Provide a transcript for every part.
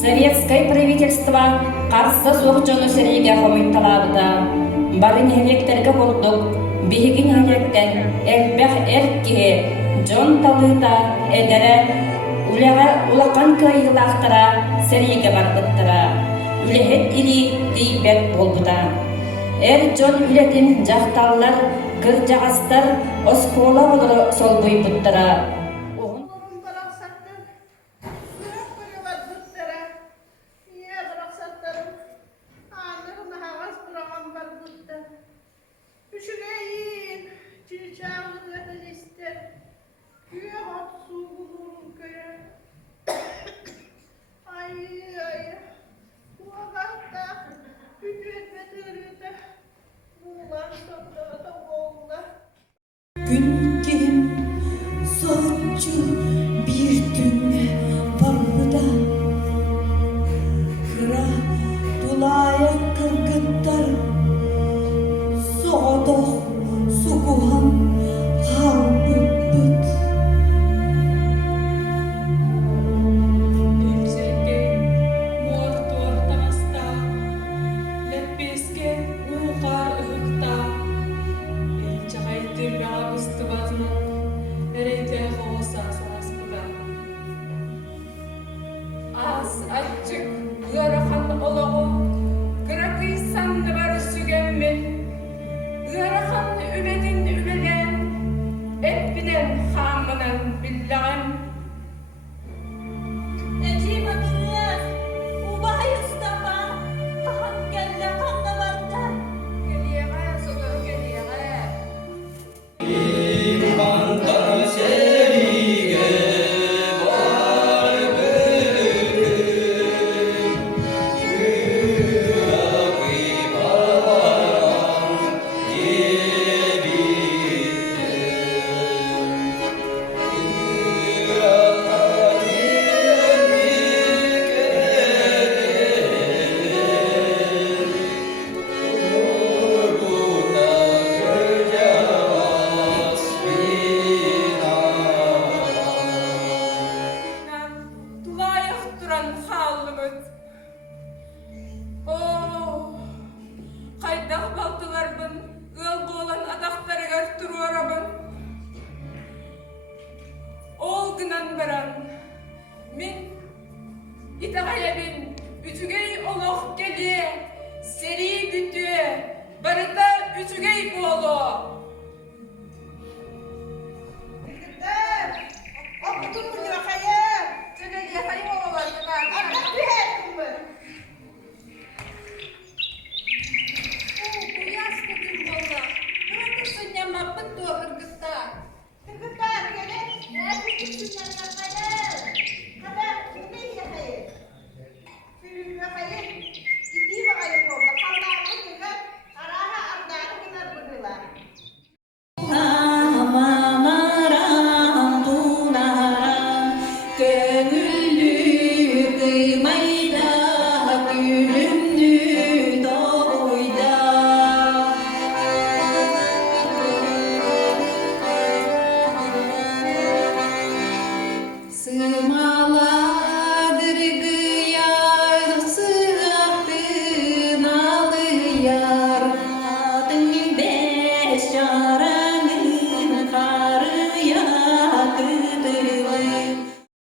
Советское правительство қарсы соғчону серейге хомытталабыда. Барын хелектерге болдук, бигин хелектен элбэх эркки, жон талыта, эдере, улеға улақан кайылақтыра, серейге барбыттыра. Үлехет ири дейбет болбыда. Жон үлетін жақталлар, кыржағастар, оскола болыры сол бұйбыттыра. Gün kim soğukçu bir gün vardı da kıra dolaya kırgıtlar soğuduğ suğuhan halbıt. Ilseke muor tuortamasta, leppiske uukar ıhta. Ilçakaytır raavistuvazna, ereitää hoosaa saaskuta. As açık ıarahan oloğu, kırakıysan var sügemmin. Iarahan ümedin ümelen, eppinen haammanan billan. Eciba Dunyas, ubah Mustafa, kahan kelle kanna vardı. Geliye soda geliye. Tulayık duran halımız. Kaydak baltılarımın, ılgı olan adakları götürüyorumun. Ol günan baran, min itahayabin, ütügey oloq geliye, seri bütü, barıda ütügey bolu. Okudun mu yakayı? Tügey yakayı oğlan, Allah bilir mi? Bu yaz bugün oldu. Bırakırsın yamak bu doğırgısta. Kırgıtlar gelin. Neredesin yakayı? Kadar ne yakayı? Film yakayı. İki bakayı oldu. Kallağını güzel. Araha ardarı güzel bıdılar. Aman aram dunaram, gönüllü kıymayla, gülümlü doyda. Sığmalıdır gıyar, sığaktın alıyar, adın beş yaranın karı yakıdırlı.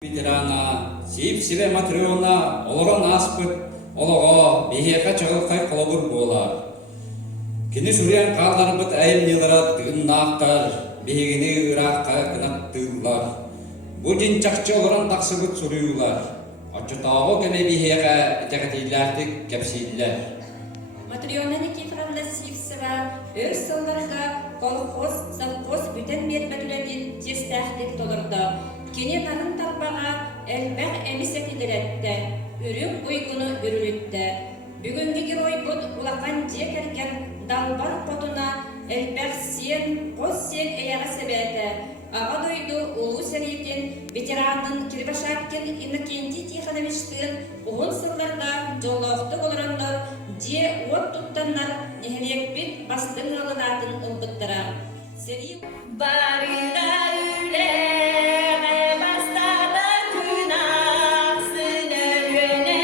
Ветерана, сип-сибе Матриона, олорон аспыт, олого, бихека чагылкай колобур болар. Кини сүрен калдарбыт айыл неларат гыннаактар, бигини ыракка гынаттыылар. Бу жинчакчы олорон таксыбыт суруюлар. Очутаого кеме бихека итекатилярдык кепсииллер. Матрионы Никифоровна Сивсова өз сылларга колхоз, совхоз бүтен бербетүледин тестәхтик толырды. Кене нарын тарбаға әлбәқ әмісет идіретті. Үрім ұйгыны үрілітті. Бүгінгі герой бұд улақан жек әркен далбар қотына әлбәқ сен, қос сен әяға себәті. Аға дойду ұлу сәретін ветеранын Кирбашаккен Иннокентий Тихоновичтың ұғын сылларға жоллақты олырындар же от тұттаннар нехелек бастың алынатын ұлбыттыра. Barıda üle bastana günahsın ölüne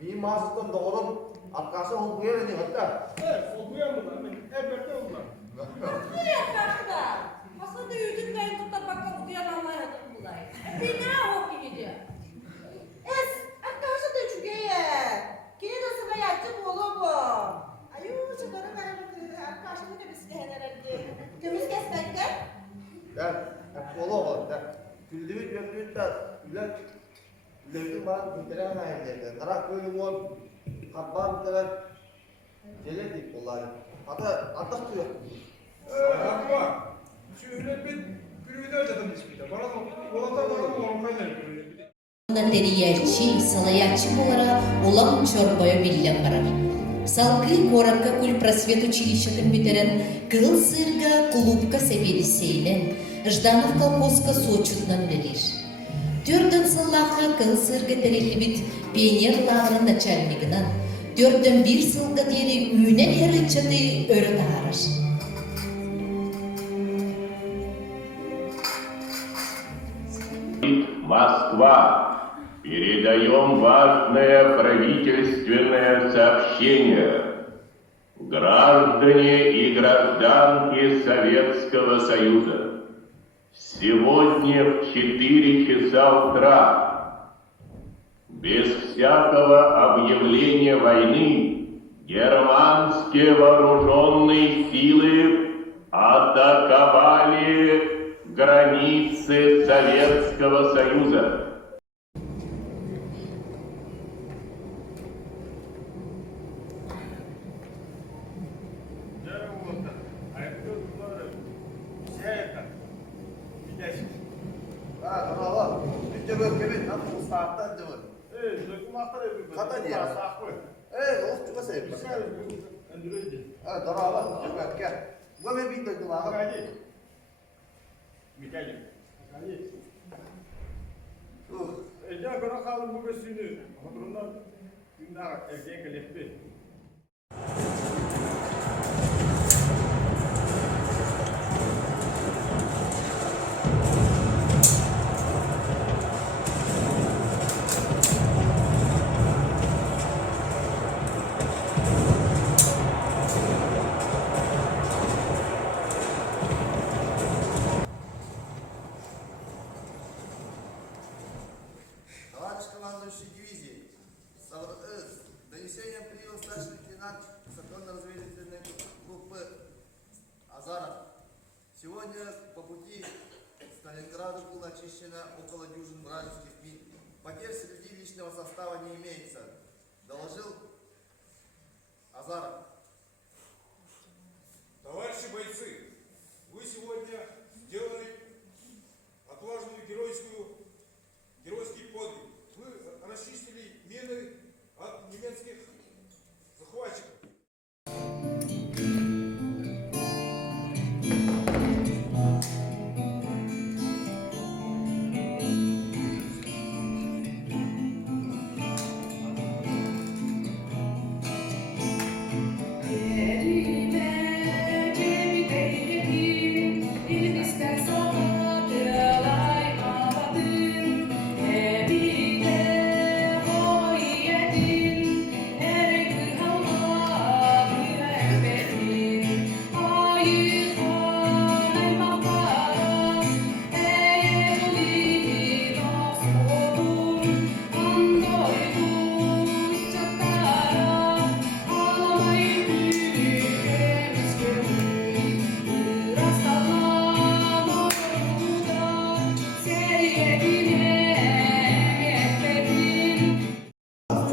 Bir masasından doğru arkası olmuyor ne hatta. Masada yüzüklerini tutar bakalım uyananlara bulay. Bir ne o gidiyor? Es, arkadaşlar da çünküye. Kini de sıra yattı bolu bu. Ayu, çocuklara merhaba. Arkadaşlar da biz herhalde. Temiz kesmekte. Ben kolu var da. Güldüğü gördüğü de gülen güldüğü var bitiren ayetlerden. Tarak böyle var. Kaplan bitiren geledik bunlar. Hatta atak diyor. Bak, şöyle bir ürünü ödedim ismini. Bana da olata olmayla Териячи, салаячи болара, олам чорбою биллен барар. Салгы коракка куль просвет училищетін бүтерен, кыл сырга клубка себели сейлен, Жданов колхозка сочутнан берир. Төрдөн сыллаха кыл сырга терели бит пионер лагырын начальнигынан, төрдөн бир сылга тери үйнен эрычаты өрі таарар. Москва. Передаем важное правительственное сообщение. Граждане и гражданки Советского Союза, сегодня в 4 часа утра, без всякого объявления войны, германские вооруженные силы атаковали границы Советского Союза. Bravo. İşte böyle kimin nasıl saatten diyor. Kadan ya. O çok sevdim. Bravo. Çok gel. Bu bir bitti tamam. Ya bana kalın bu besini. Ama durumdan günler erkeğe gelip Товарищ командующий дивизией, с донесением принял старший лейтенант законно-разведывательной группы Азаров. Сегодня по пути к Сталинграду было очищено около дюжин вражеских мин. Потерь среди личного состава не имеется, доложил Азаров. Товарищи бойцы, вы сегодня сделали отважную геройский подвиг. Вы расчистили мины от немецких захватчиков.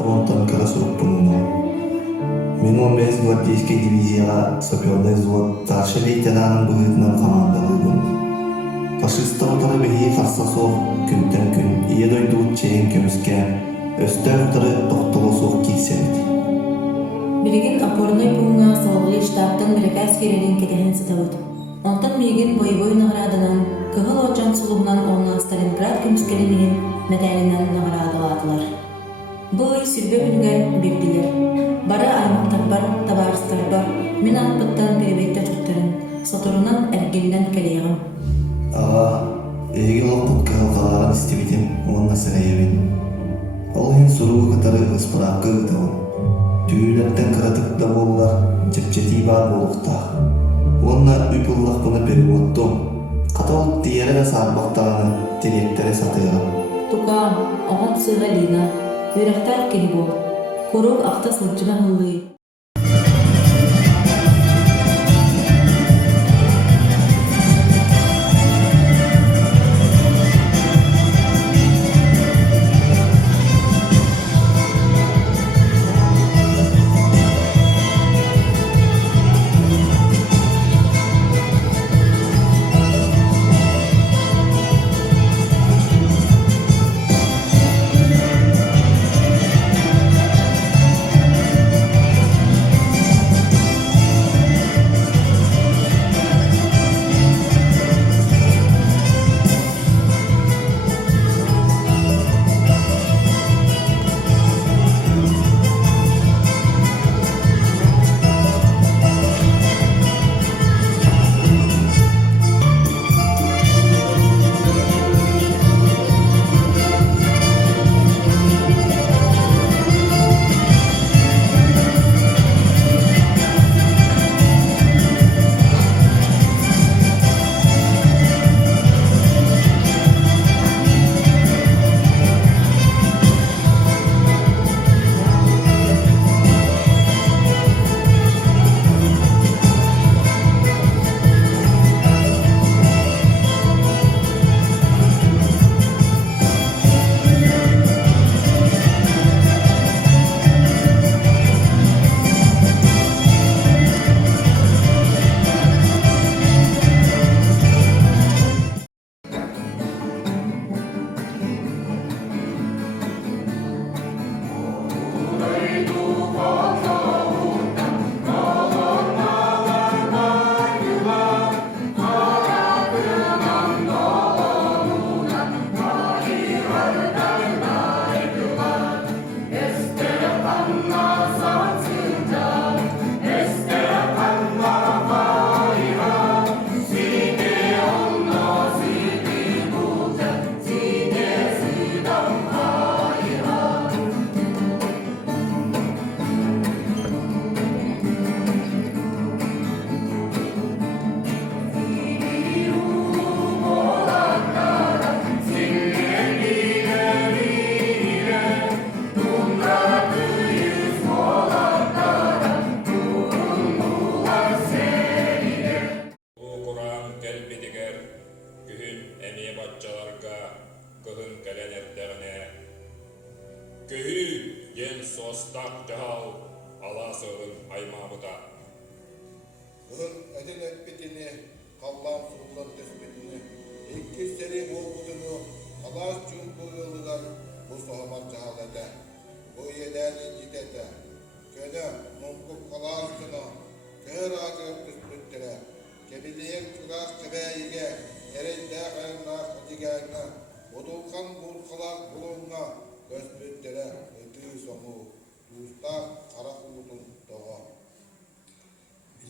Фронтом Красурпунуна. Мен 15 гвардейский дивизияға саперный взвод старший лейтенант быһытынан командалыйдым. Фашистар отары беһи Фарсасов күнтен күн ие дойдуут чейин көмүскә өстө отары тоқтолосуох килсебит. Билигин опорной пунга салгы штабтың билеге әскерелин кетехин сытабыт. Онтан билигин боевой наградынан кыгыл очан сулугунан онна Сталинград көмүскелинигин медалинен наградалатылар. Бу ой сүрбе күнгә бирдилер. Бара аймактар бар, табарыстар бар. Мен атпыттан перебетте туттарын, соторунан эргелден келеягым. Эги олпут калгаларын истебитим, онна сырайыбын. Ол ен суруу кытары ыспыракка ытабын. Түйүлерден кыратык да боллар, жепчети бар болуктаа. Онна үпыллакпыны перевоттум. Католук диэре да сарбактааны директоре сатыгам. Тукаам, оғын сыға Лина, үйрәктар кел бол. Корук ақта сылчыма хыллы.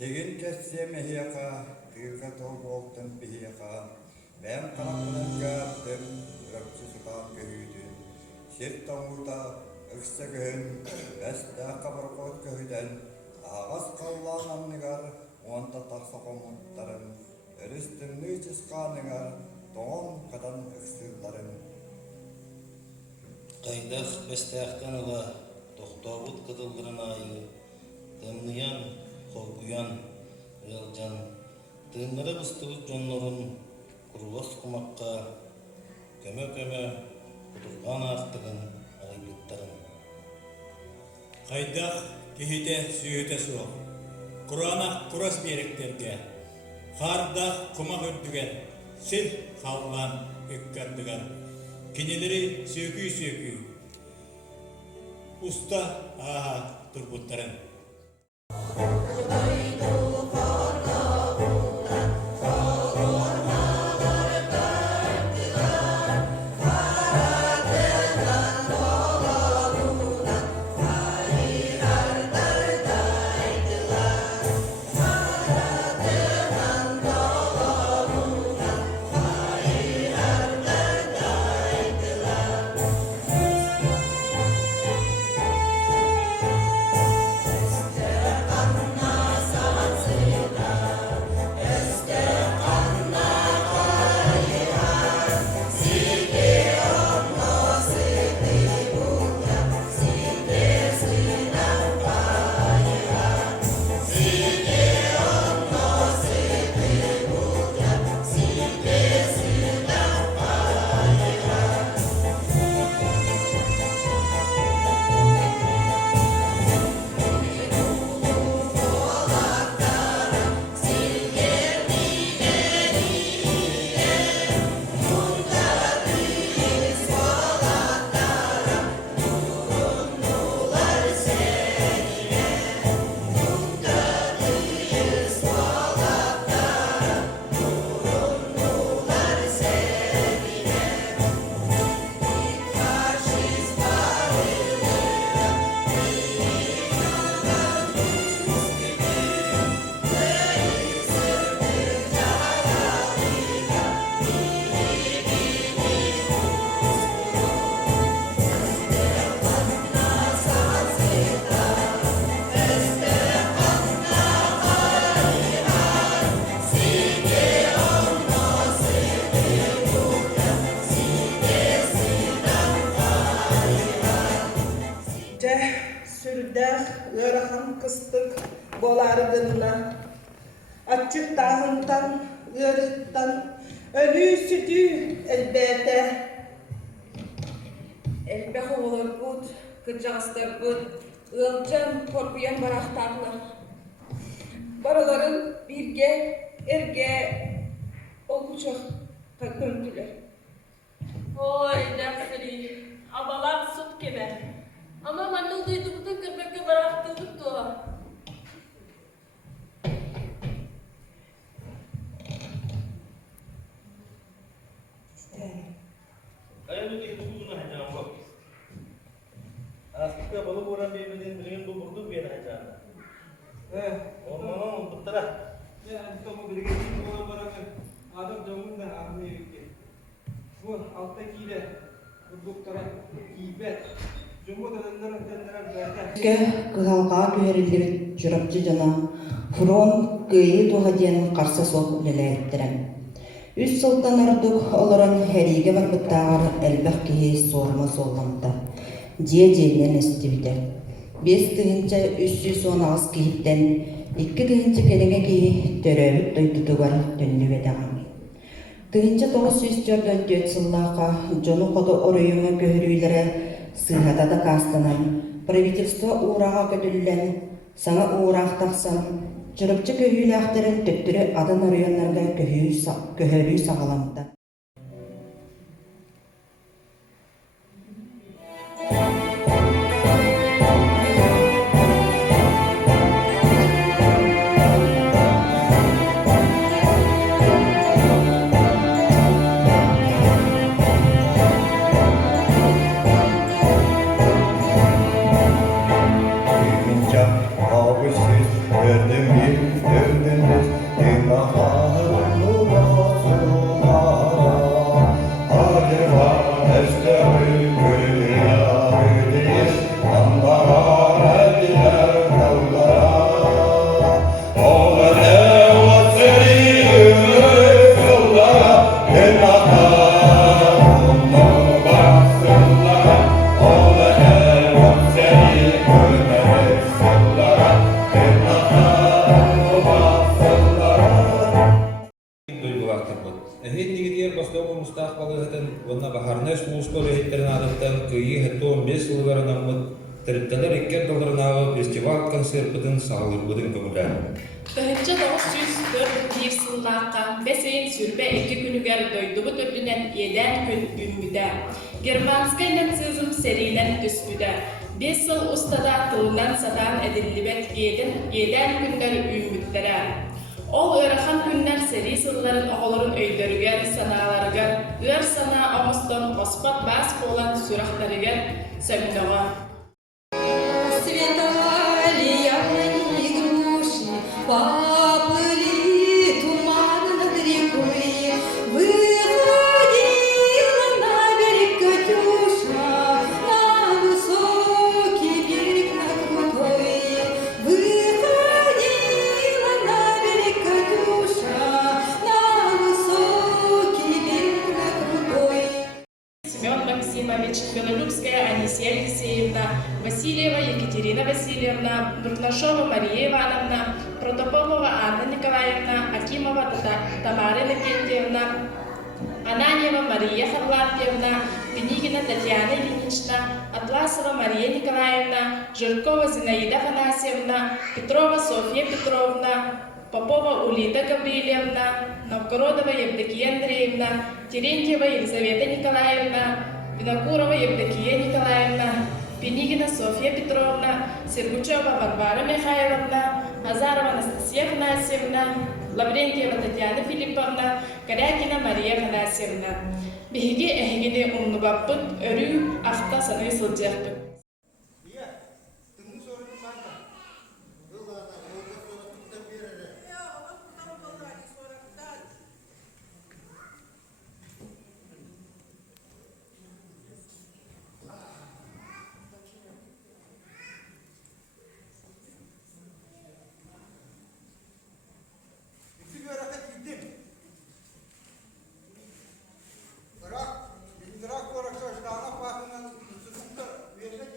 Леген кәссе мехияқа, күйірға тол болтын пехияқа, бәм қарақыланға дөм үрәпсі сұтан көхүйдін. Сет таңғырда үксі көхін, бәсті қабырқот көхіден, ағас қаллананныгар, онта тақса қомыттарын, үрістіңні чысқаныңар, тоғын қадан үксілдарын. Қайдақ бәстәқтен ұла, тоқтауыт қыдылғырын айы, тымныян, Қолбуян, Елжан, тыыннары бұстығыз жонларын құруас құмаққа, көмө-көмө құтырған ақтығын ағайбеттарын. Қайдақ кехете сүйете суық, құранақ құрас беректерге, қардақ құмақ үрдіген, сел қалған өккардыған, кенелері сөйкі-сөйкі, ұста аға тұрбуттарын. bolargınla. Açık dağından, ırıktan, ölü sütü elbette. Elbэх олорбут, кыржағыстарбыт, ылжан корпуян барақтарlar. Бараларын birge, erge, olguçakka gömdüler. Oy, nefsiri. Abalar sut gibi. Ama manıl duydukta kırpakka bıraktırdık da. Ayağını değil bunu hacam bak. Aslında balık oran birbirinin birini doldurdu bir hacam. Onu tuttura. Ya tamam bir geçin olan bırakın. Adam camında ağrını yürüyor. Bu alttaki de bu doktora kibet. Cumhur edenler berder. Kıhalga güherildi jurapçı jana. Furon kıyı tuhadiyen karsa sok leleyettiren. Üç sultan arduk olaran herige barbıttağır elbek kihi sorma sollamda. Ciye estibide. 5 tığınca 316 kihitten 2 tığınca kelenge kihi töröbüt doytutugar döndü vedağın. Tığınca 904 sıllaqa jonu kodu oruyumu göhürüylere sığhata da kastanan правительство uğrağa kötülülen sana uğraq taqsam Жырыпчы көһүүлээхтэрин төттүрү адан оройоннарга көһөрүү сагаламта. Тыһынча 904 сыллааққа бесейін сүрбе 2 күнігер дойдубут өтінен еден күн үммүдә. Германскай нацизм серилен түспүдә. 5 сыл устада тылынан сатан эдиллибет еден күндер үммүттәрә. Ол ырахан күннәр сери сылларын оғолорун өйдөрүгер санааларыгар, ыр сана оңостон оспат бас болан сүрахтарыгар сөмнөға. Поплыли туманы над рекой, выходила на берег Катюша, на высокий берег на крутой. Выходила на берег Катюша, на высокий берег на крутой. Семен Максимович, Белолюбская Анисия Алексеевна, Васильева Екатерина Васильевна, Бурнашова Мария Ивановна, Протопопова Анна Николаевна, Акимова Тамара Легендьевна, Ананьева Мария Харлапьевна, Княгина Татьяна Ильинична, Атласова Мария Николаевна, Жиркова Зинаида Афанасьевна, Петрова Софья Петровна, Попова Улита Гаврилевна, Новгородова Евдокия Андреевна, Терентьева Елизавета Николаевна, Винокурова Евдокия Николаевна, Пенигина Софья Петровна, Сергучева Варвара Михайловна, Азарова Анастасия Афанасьевна, Лаврентьева Татьяна Филипповна, Корякина Мария Афанасьевна. Биһиги эһигини умнубаппыт өрүү ахта саныы сылдьыахпыт. Irak olarak dağına farkından sıkıntı verecek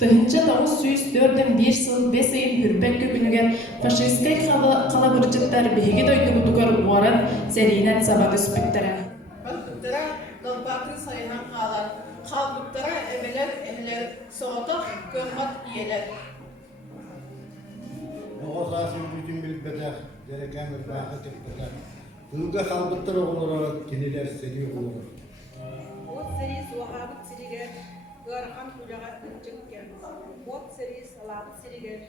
Тыһынча 904-1 сыл 5 айын хүрбек көпүнүгер фашисткай калабыржыттар биһиги дойдубутугар уоран сәринен саба түспүттәрэ. Баттыра долбатын сайынан қалар. Қалбыттыра әмелер әмелер соғытық көммат иелер. Оғасасын бүтін білбетер, дерекән ұрбақы текпетер. Үлгі қалбыттыр оғылыр, кенелер сәди оғылыр. От сәрі суағабыт сірігер, ғарқан күліға үтчіккен. От сәрі салабыт сірігер.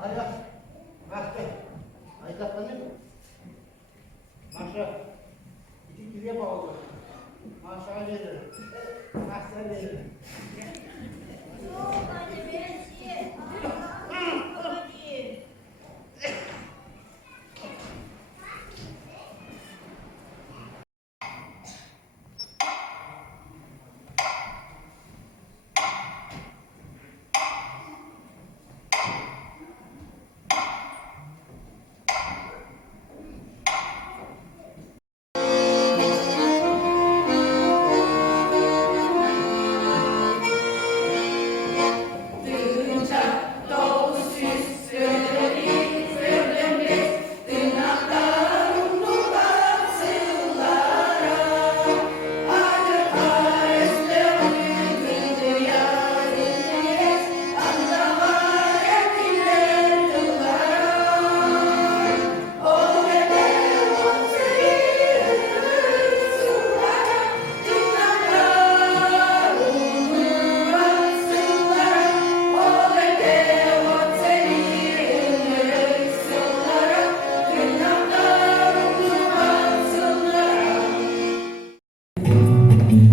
Ayda, Maşa, Ayda tanıyor. Maşa, iki kiliye bağlı. Maşa verir, Maşa verir.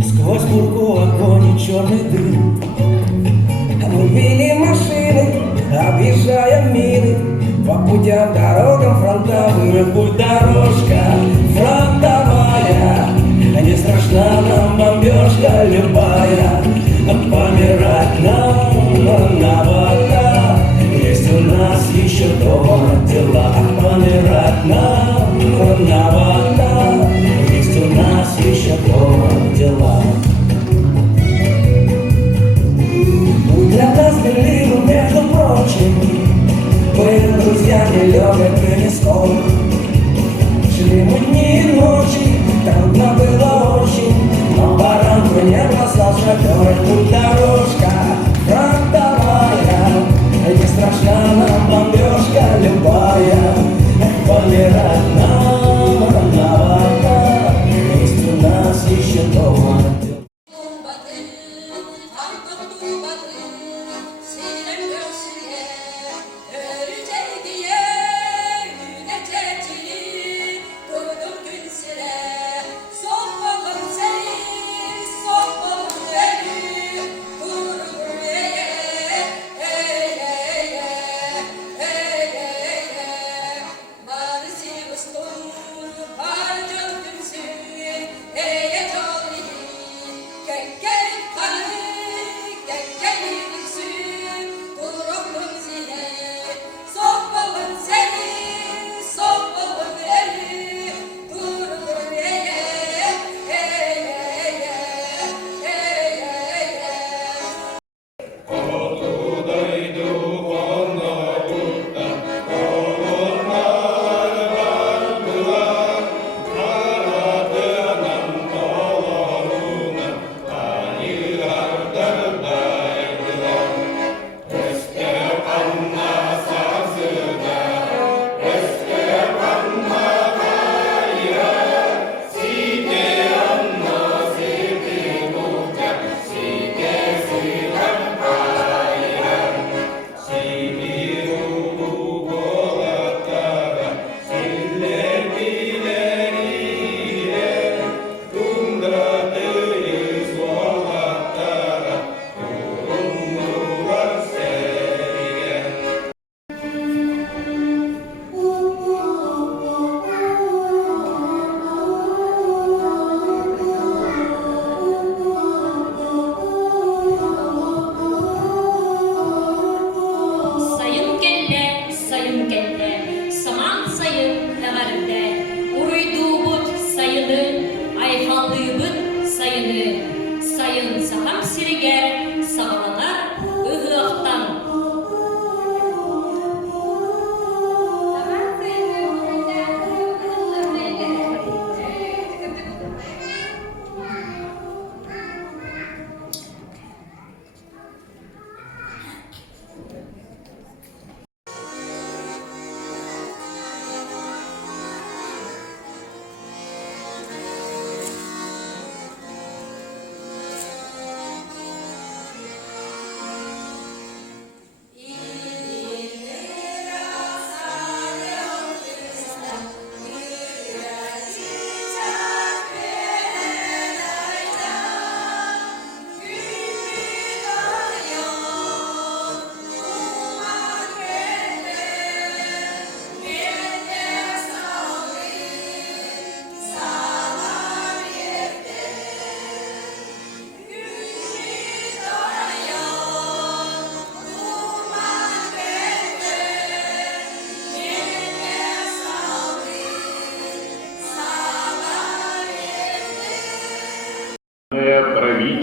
Сквозь бургу огонь и черный дым мы вели машины, объезжая мины. По путям, дорогам, фронтовым. Путь дорожка фронтовая, не страшна нам бомбежка любая. Помирать нам рановато, есть у нас еще дома дела. Помирать нам рановато, есть у нас еще дома дела. Для нас Берлин, между прочим, были друзьями легок и не скоро. Шли мы дни и ночи, трудно было очень, но баранку не бросал шофер. Тут дорожка фронтовая, не страшна нам бомбежка любая. Помирать нам рановато, есть у нас еще дома. Soğuk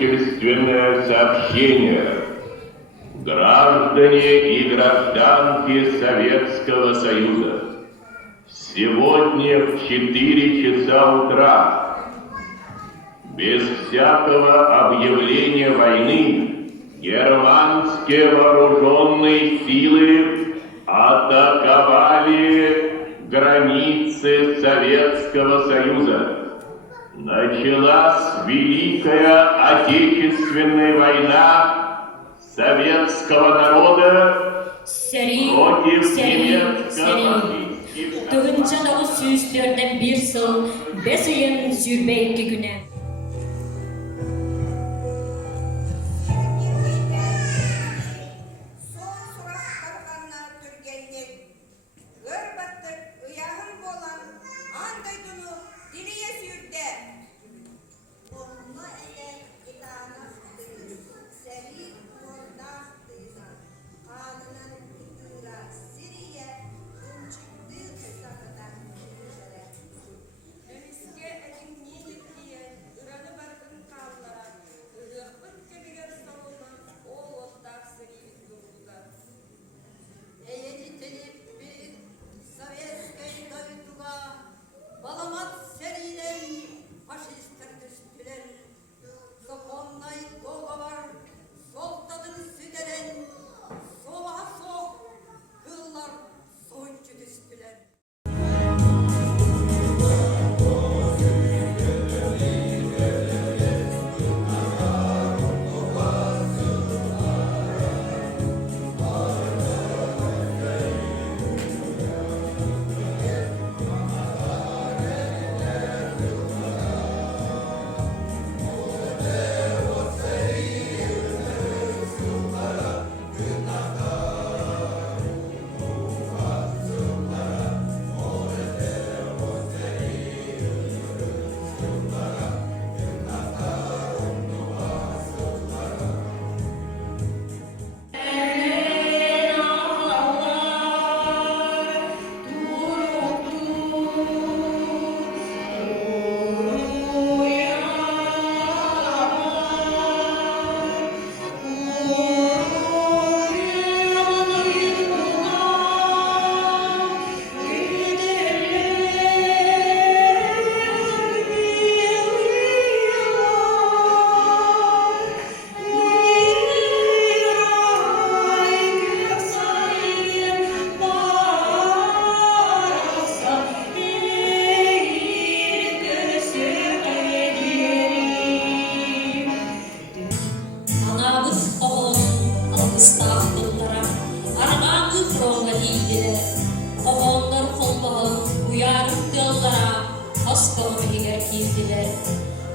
Отечественное сообщение. Граждане и гражданки Советского Союза, сегодня в 4 часа утра, без всякого объявления войны, германские вооруженные силы атаковали границы Советского Союза. Началась Великая Отечественная война советского народа против немецкого. Тыгынчадағы сүйістерден bir сыл, 5 үйін сүрбей 2 күнә.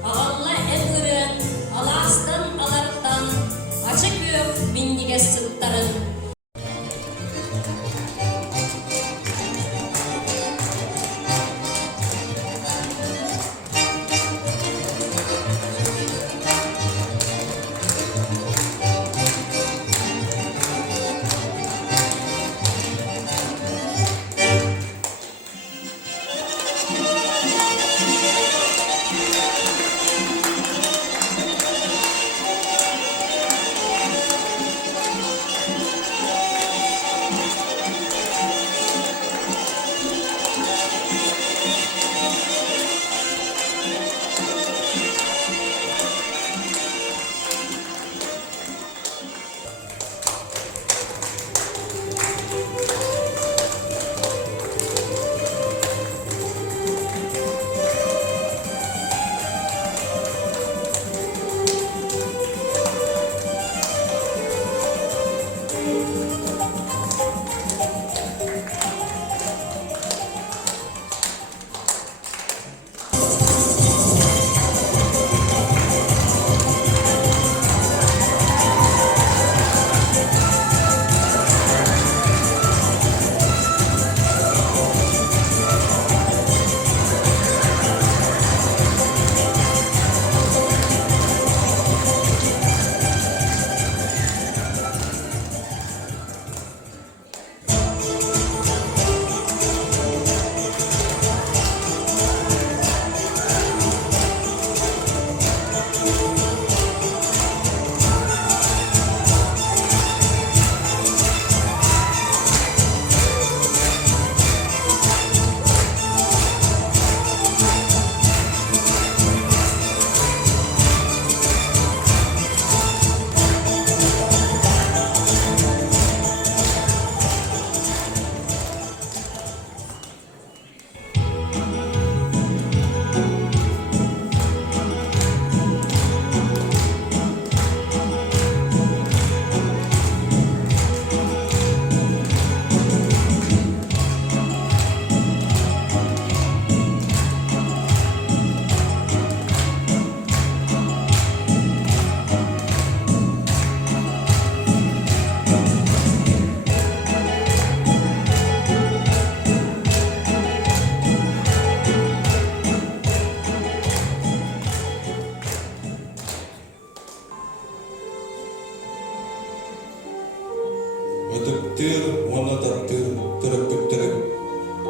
Ağalla evren, alastan alartan, açık yok minnige sıttarın.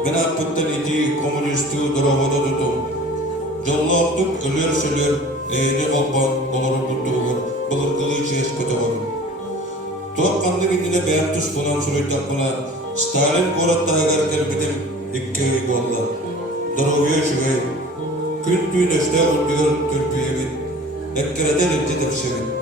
Gına pıttın iti komünisti durağıda tutup, Jolloqtuk ölür sülür, eyni olban olur tuttuğur, bılırgılı içes kötüğür. Tuğaqqandı gindine beyan tus bulan sürüytak buna, Stalin korattağa kelbetim ikke ey bolla. Duruğuya şüvey, kün tüyn öşte ulduyor türpüyemin, ekkereden etti tepsegin.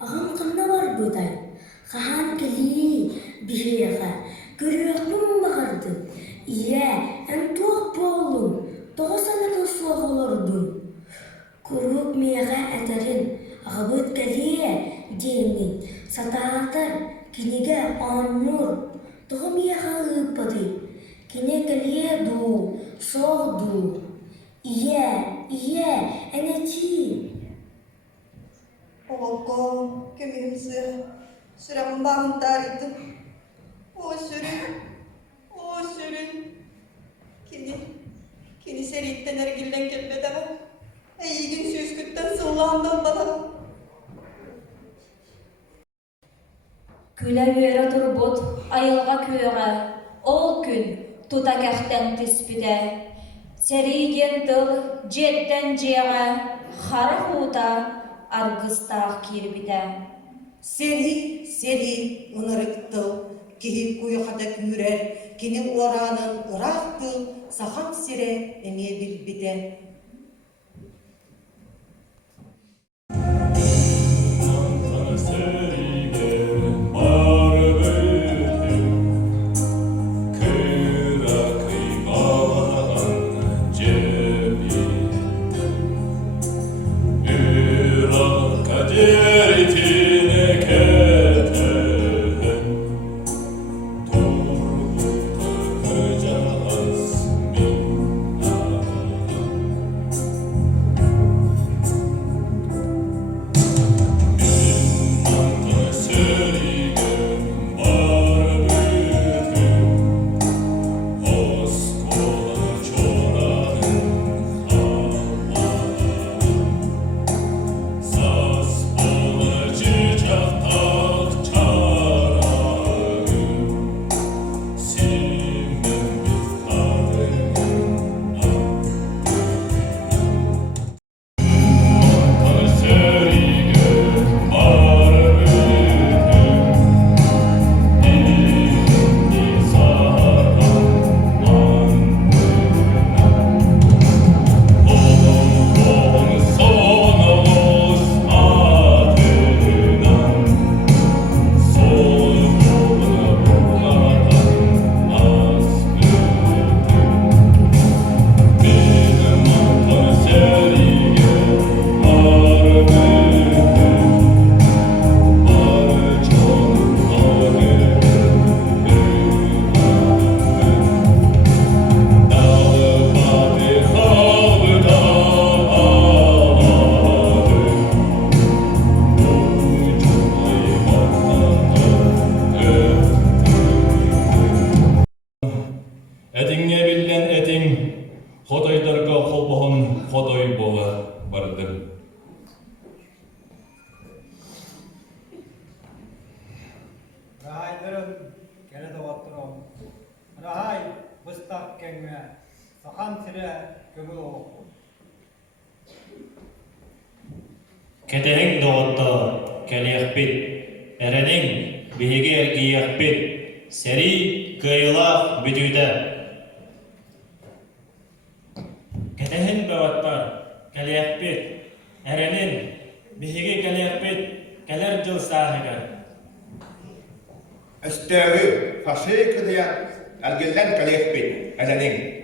Ağam kanna var buday. Kahan keli bişeyaha. Görüyorsun bağırdı. İye, en tuğ boğulun. Toğa sana kılsuğa olurdun. Kurup miyaga eterin. Ağabıt keliye dinin. Satağıdır. Kinige anur. Toğa miyaga ıpadı. Kine keliye du. Soğdu. İye, eneci. Oğulko, kemimsi, sürem bağımdaydı. O sürün. Kini seritten ergilden kelbede var. Eygin süskütten sığlandım bana. Küle vere turbut, ayılga köye, ol gün tutakaktan tispide. Seriden tıl, jetten jeye, hara huta, argıstağ kirbide. Seri ınırıktıl, kihi kuyuqada kürer, kini oranın ıraktıl, saham sire eme bilbide. Sahayların gene de oturum. Rahay bıstak kenge. Sahan sire kömür oğuk. Ketehin doğutta keleyekbit. Erenin bihigi ergiyekbit. Seri kıyılak bütüde. Ketehin doğattar keleyekbit. Erenin bihigi keleyekbit. Keler jıl sahigar. Östörü faşı kılayan ergellen kaleyekbit. Erenin.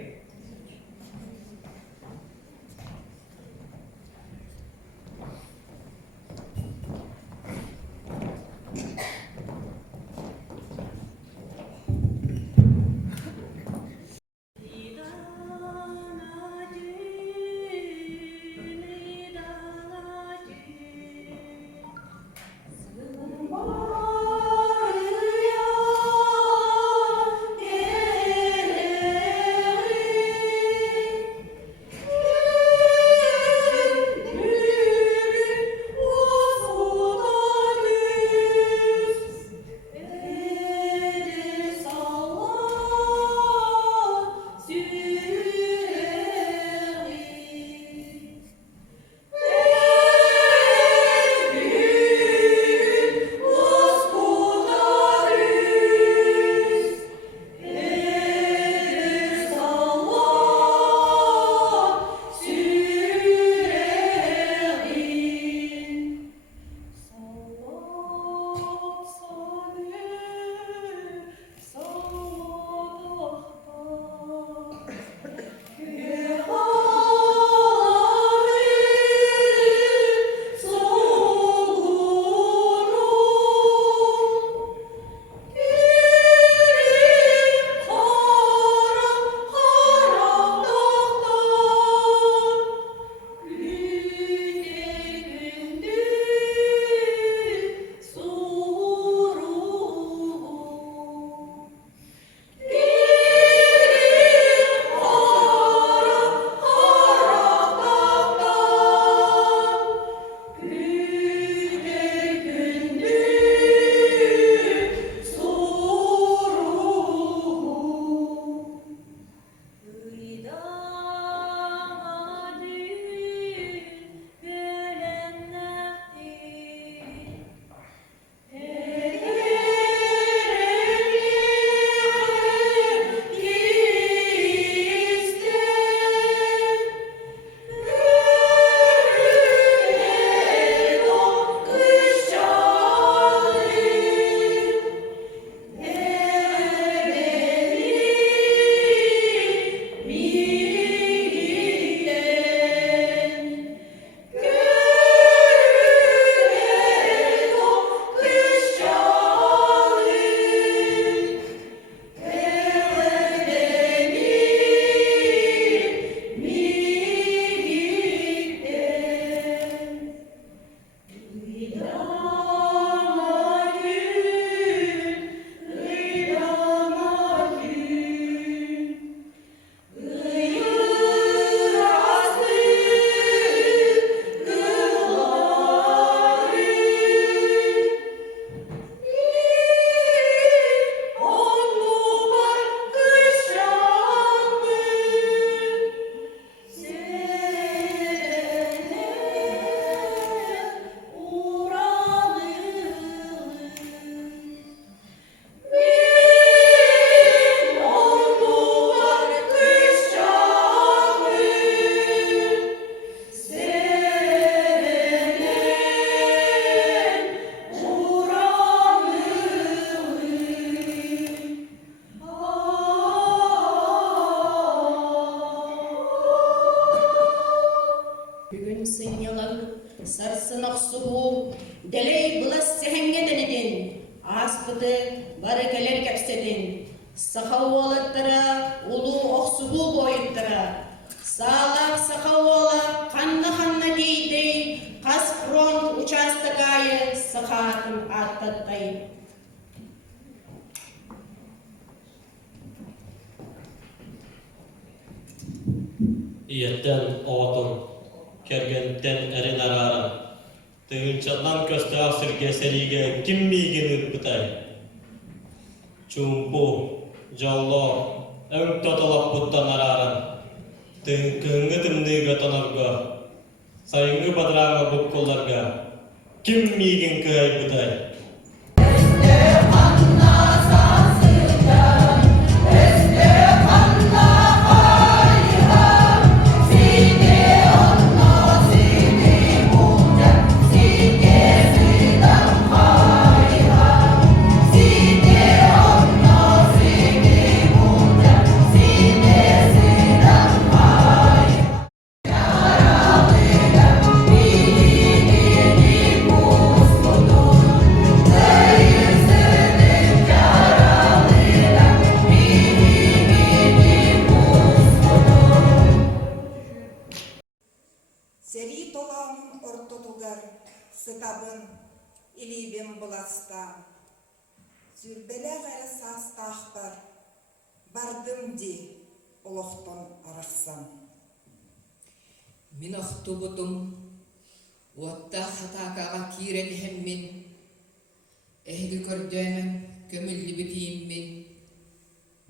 Sarsınaq suğu, deley bulas sehenge denedin, aspıdı barakeler kapsedin, sahavvalattıra, ulu oksubu boyuttıra, sağlaq sahavvala, kanna giydey, kas front uçastakayı, sahatın attatay. Iyetten oğutun, kergentten erin araran, tığınçadan köste asır geseliğe kim bilgini ürpütay. сумпу, жалло, өң тотолақ бұттан арарын, кыңғы тымдыға тонарға, сайыңғы бадыраңа бұт қолларға, кім мейгін кай бұдай? Сери толағын ортотугар, сытабын, илибен бұласта. Зүрбеле ғәрі састақ бар, бардым де, ұлықтан арақсан. Мен оқты бұтым, отта хатақаға кирен хеммен, әйгі көрдемін, көмілі бітейіммен.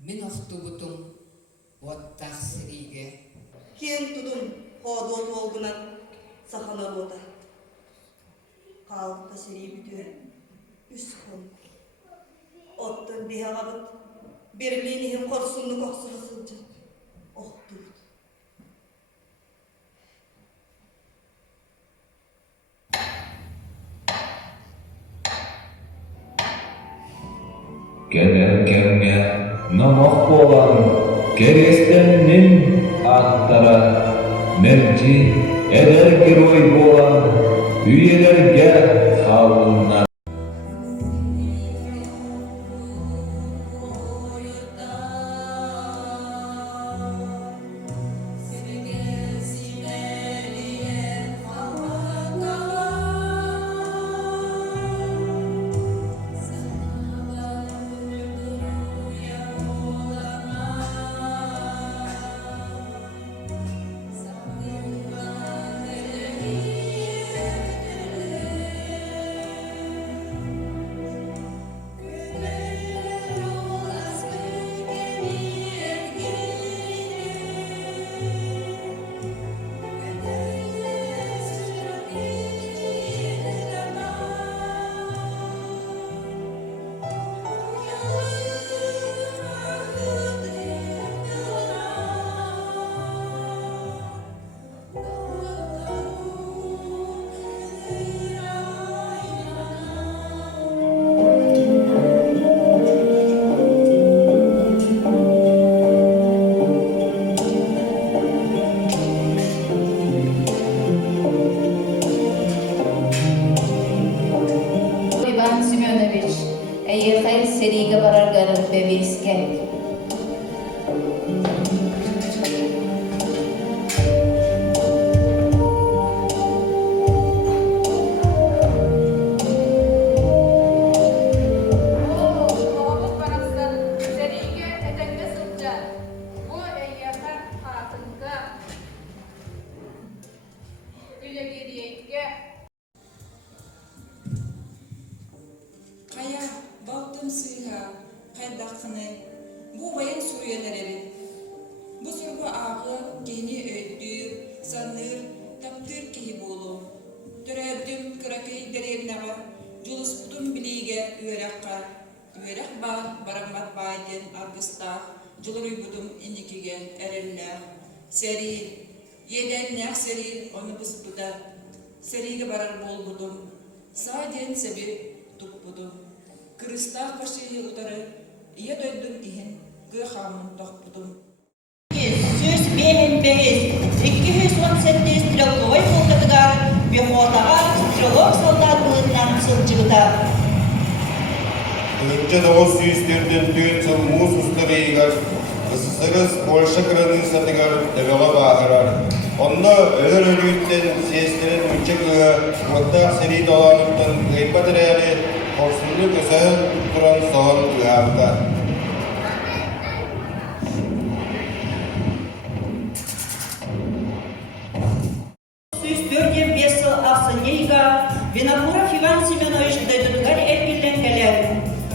Мен оқты бұтым, отта сириге. Кен тұдым, қодуат олғынан сақана бота. Қалықта сері бүтер, үс қол. Оттын беғаға бұт, берлейнігін қорсынны қоқсыға сылжат. Оқты бұт. Кемге намақ болан керестеннің аттара мерчи эдер герой болан үйелерге салынар. Hayır seriga barar garın bebeğisken. Kaya baktım suyha, kaydakını, bu bayın suriyelerin. Bu sürgü ağı geni öldü, sanır, taptır ki bolu. Töröbdüm kırakayı derevnağa, julus butum biliğe üyerekka. Üyerek bağ, baramat bağdın argısta, juluruy budum inikige erenle. Seri, yedenler seri, onu bısbıda. Serige barar bol budum. Sağden sebi tup budum. Kırıstağ başı yılları, iya döndüm ihin, gıhamın tohbudum. 218 стрелковой полкатыга пехотаға стрелок солдат кылынан сылжыгыта. Önce 900'lerden tüyün sılmuz ustarigar, ısısırız Polşa kırının satıgar devela bağırar. Onunla ölür ölüyütten seslerin uçaklığı, mutlak seri dolanıptan gıybat reyali, korsunlu güzel duran soğan kıyarda. Винокуров Иван Семенович дойдутгар эркелленгелер.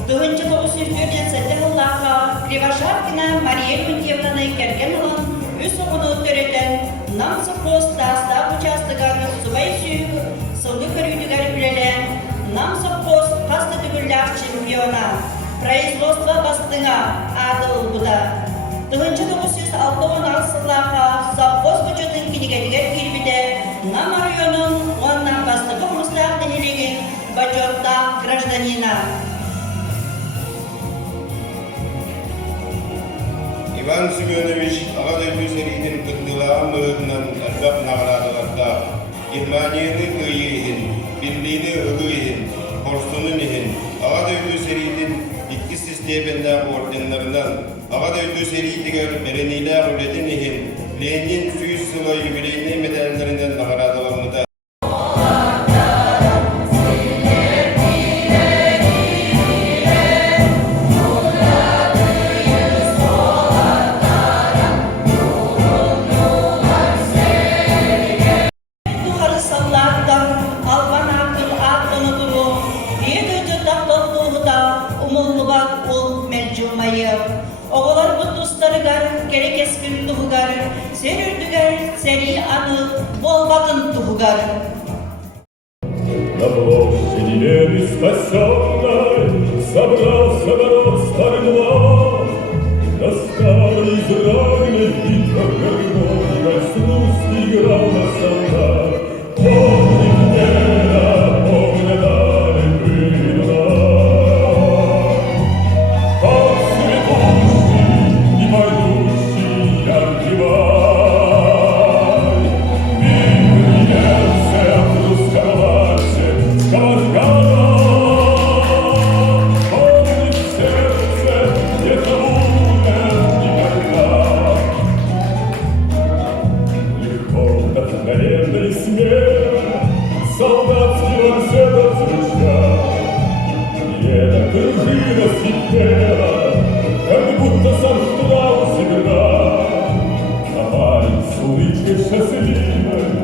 1904 сәтте Кривошапкина Мария Леонтьевнаны керген ылан үс оғыны өттөрөтен нам совхоз тастап участоганы субай сүйіп сылды көрүйтігер білелі нам совхоз қасты түгілләк чемпиона производство бастыңа адыл бұда. 1906 сыллаға совхоз бюджетін кенегелігер келбіде нам районын оннан бастығы мұстақ денелеген бачетта гражданина. Иван Семенович ағадайты серийдің күттілаған мұғытынан әлбәқ нағырадыларда Германияны көйейін, Берлины өгейін, Хорсунын ехін, ағадайты серийдің икки системінде орденларынан ағадайты серийдігер Беренейлі өлетін ехін, Ленин 100 сылы юбилейный медальлерінен нағырадыларында. Oğular bu dostlarıgar, gerek eskin tuğugar, sen ürdügar, seri anı, bol bakın tuğugar. На площади Лены спасенной собрался народ старый млад. На старой израненной битвах горной вальс русский играл на солдат. Помни мне, помни дали времена. Как цветущий и поющий яркий май. Вихрь в русском ласе Кавказа. Помнит сердце, где-то умер никогда. Легко вдохновенный смех солдатский ланцет звучал. И эта пружина скипела, как будто сам штурм собирал. А парень с улыбкой счастливой